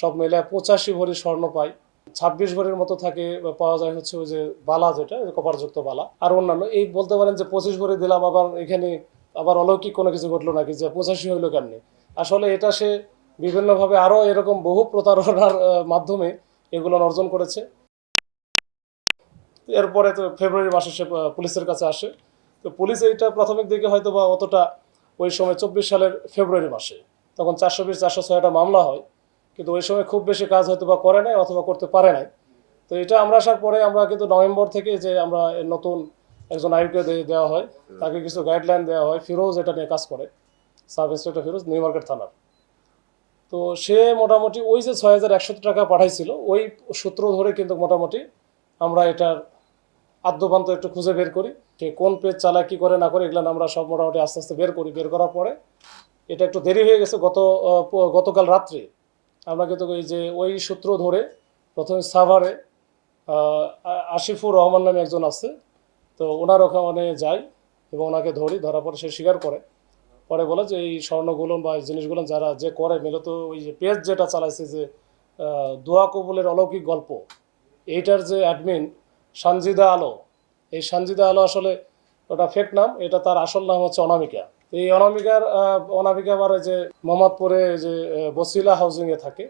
সব মিলে 85 ভরি স্বর্ণ পাই। 26 ভরির মতো থাকে পাওয়া যায় হচ্ছে ওই যে বালা, যেটা কপারযুক্ত বালা। আর অন্যান্য এই বলতে পারেন যে 25 ভরি দিলাম, আবার এখানে আবার অলৌকিক কোনো কিছু ঘটলো নাকি যে 85 হইলো কেমনি। আসলে এটা সে বিভিন্নভাবে আরও এরকম বহু প্রতারণার মাধ্যমে এগুলো অর্জন করেছে। এরপরে তো ফেব্রুয়ারি মাসে সে পুলিশের কাছে আসে। তো পুলিশ এইটা প্রাথমিক দিকে হয়তো বা অতটা, ওই সময় 24 সালের ফেব্রুয়ারি মাসে তখন 420 406টা মামলা হয়, কিন্তু ওই সময় খুব বেশি কাজ হয়তো বা করে নাই অথবা করতে পারে নাই। তো এটা আমরা আসার পরে আমরা কিন্তু নভেম্বর থেকে যে আমরা নতুন একজন আইউকে দেওয়া হয়, তাকে কিছু গাইডলাইন দেওয়া হয়। ফিরোজ এটা নিয়ে কাজ করে, sub inspector Firoz, new market থানার। তো সে মোটামুটি ওই যে 6100 টাকা পাঠাইছিল, ওই সূত্র ধরে কিন্তু মোটামুটি আমরা এটার আদ্যপান্ত একটু খুঁজে বের করি, যে কোন পেজ চালায়, কী করে না করে, এগুলো আমরা সব মোটামুটি আস্তে আস্তে বের করি। বের করার পরে এটা একটু দেরি হয়ে গেছে। গতকাল রাত্রে আমরা কিন্তু এই যে ওই সূত্র ধরে প্রথমে সাভারে আশিফুর রহমান নামে একজন আছে, তো ওনার ওখানে যাই এবং ওনাকে ধরি। ধরার পরে সে স্বীকার করে, পরে বলে যে এই স্বর্ণগুলো বা জিনিসগুলো যারা যে করে মূলত ওই যে পেজ যেটা চালাইছে যে দোয়া কবুলের অলৌকিক গল্প, এইটার যে অ্যাডমিন সানজিদা আলো, এই সানজিদা আলো আসলে ওটা ফেক নাম, এটা তার আসল নাম হচ্ছে অনামিকা। এই অনামিকা আবার ওই যে মোহাম্মদপুরে যে বসিলা হাউজিংয়ে থাকে,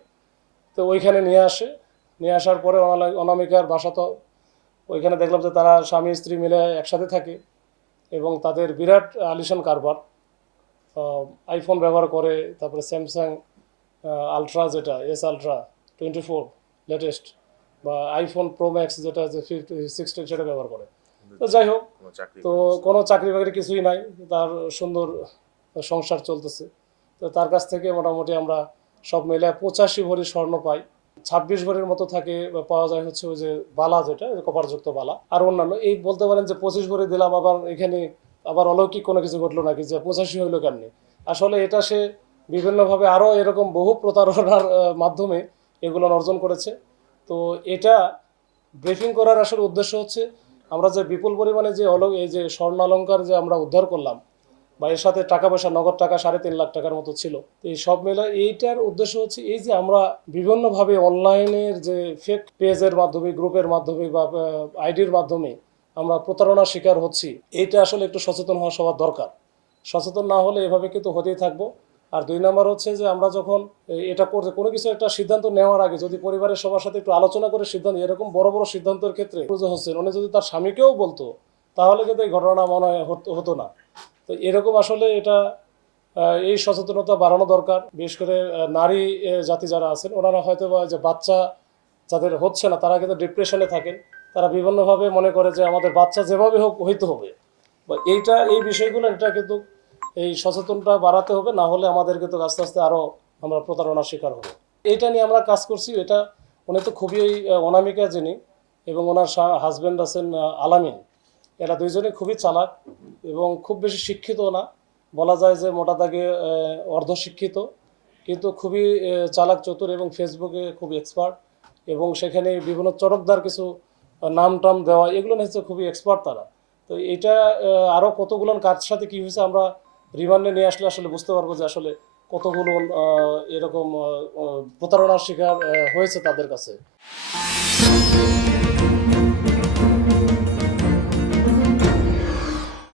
তো ওইখানে নিয়ে আসার পরে অনামিকার বাসা তো ওইখানে দেখলাম যে তারা স্বামী স্ত্রী মিলে একসাথে থাকে এবং তাদের বিরাট আলিশান কারবার। আইফোন ব্যবহার করে, তারপরে স্যামসাং আলট্রা, যেটা আলট্রা 24 লেটেস্ট, বা আইফোন প্রো ম্যাক্স যেটা যে 16 সেটা ব্যবহার করে। তো যাই হোক, তো কোনো চাকরি বাকরি কিছুই নাই, তার সুন্দর সংসার চলতেছে। তো তার কাছ থেকে মোটামুটি আমরা সব মিলে 85 ভরি স্বর্ণ পাই। 26 ভরির মতো থাকে পাওয়া যায় হচ্ছে ওই যে বালা, যেটা কপারযুক্ত বালা। আর অন্যান্য এই বলতে পারেন যে 25 ভরি দিলাম, আবার এখানে আবার অলৌকিক কোনো কিছু ঘটলো নাকি যে 85 হইলো কেমনি। আসলে এটা সে বিভিন্নভাবে আরও এরকম বহু প্রতারণার মাধ্যমে এগুলো অর্জন করেছে। তো এটা ব্রিফিং করার আসলে উদ্দেশ্য হচ্ছে আমরা যে বিপুল পরিমাণে যে এই যে স্বর্ণ অলঙ্কার যে আমরা উদ্ধার করলাম, বা এর সাথে টাকা পয়সা, নগদ টাকা 3.5 লাখ টাকার মতো ছিল। তো এই সব মিলে এইটার উদ্দেশ্য হচ্ছে এই যে আমরা বিভিন্নভাবে অনলাইনের যে ফেক পেজের মাধ্যমে, গ্রুপের মাধ্যমে বা আইডির মাধ্যমে আমরা প্রতারণার শিকার হচ্ছি, এইটা আসলে একটু সচেতন হওয়া সবার দরকার। সচেতন না হলে এভাবে কিন্তু হতেই থাকবো। আর 2 নম্বর হচ্ছে যে আমরা যখন এটা করতে কোনো কিছু একটা সিদ্ধান্ত নেওয়ার আগে যদি পরিবারের সবার সাথে একটু আলোচনা করে সিদ্ধান্ত, এরকম বড় বড় সিদ্ধান্তের ক্ষেত্রে হোসেন উনি যদি তার স্বামীকেও বলতো, তাহলে কিন্তু এই ঘটনা মনে হয় হতো না। তো এরকম আসলে এটা এই সচেতনতা বাড়ানো দরকার। বিশেষ করে নারী জাতি যারা আছেন, ওনারা হয়তো বা যে বাচ্চা যাদের হচ্ছে না, তারা কিন্তু ডিপ্রেশনে থাকেন। তারা বিভিন্নভাবে মনে করে যে আমাদের বাচ্চা যেভাবে হোক হইতে হবে, বা এই বিষয়গুলো এটা কিন্তু এই সচেতনতা বাড়াতে হবে, না হলে আমাদের কিন্তু আস্তে আস্তে আরও আমরা প্রতারণার শিকার হব। এইটা নিয়ে আমরা কাজ করছি। এটা উনি তো খুবই অনামিকা যিনি এবং ওনার হাজব্যান্ড আছেন আলামিন, এরা দুইজনে খুবই চালাক এবং খুব বেশি শিক্ষিত না, বলা যায় যে মোটা দাগে অর্ধশিক্ষিত, কিন্তু খুবই চালাক চতুর এবং ফেসবুকে খুব এক্সপার্ট, এবং সেখানে বিভিন্ন চরকদার কিছু নাম টাম দেওয়া, এগুলো হচ্ছে খুবই এক্সপার্ট তারা। তো এটা আরও কতগুলো কার সাথে কী হয়েছে আমরা রিমান্ডে নিয়ে আসলে আসলে বুঝতে পারবো যে আসলে কতগুলো এরকম প্রতারণার শিকার হয়েছে তাদের কাছে।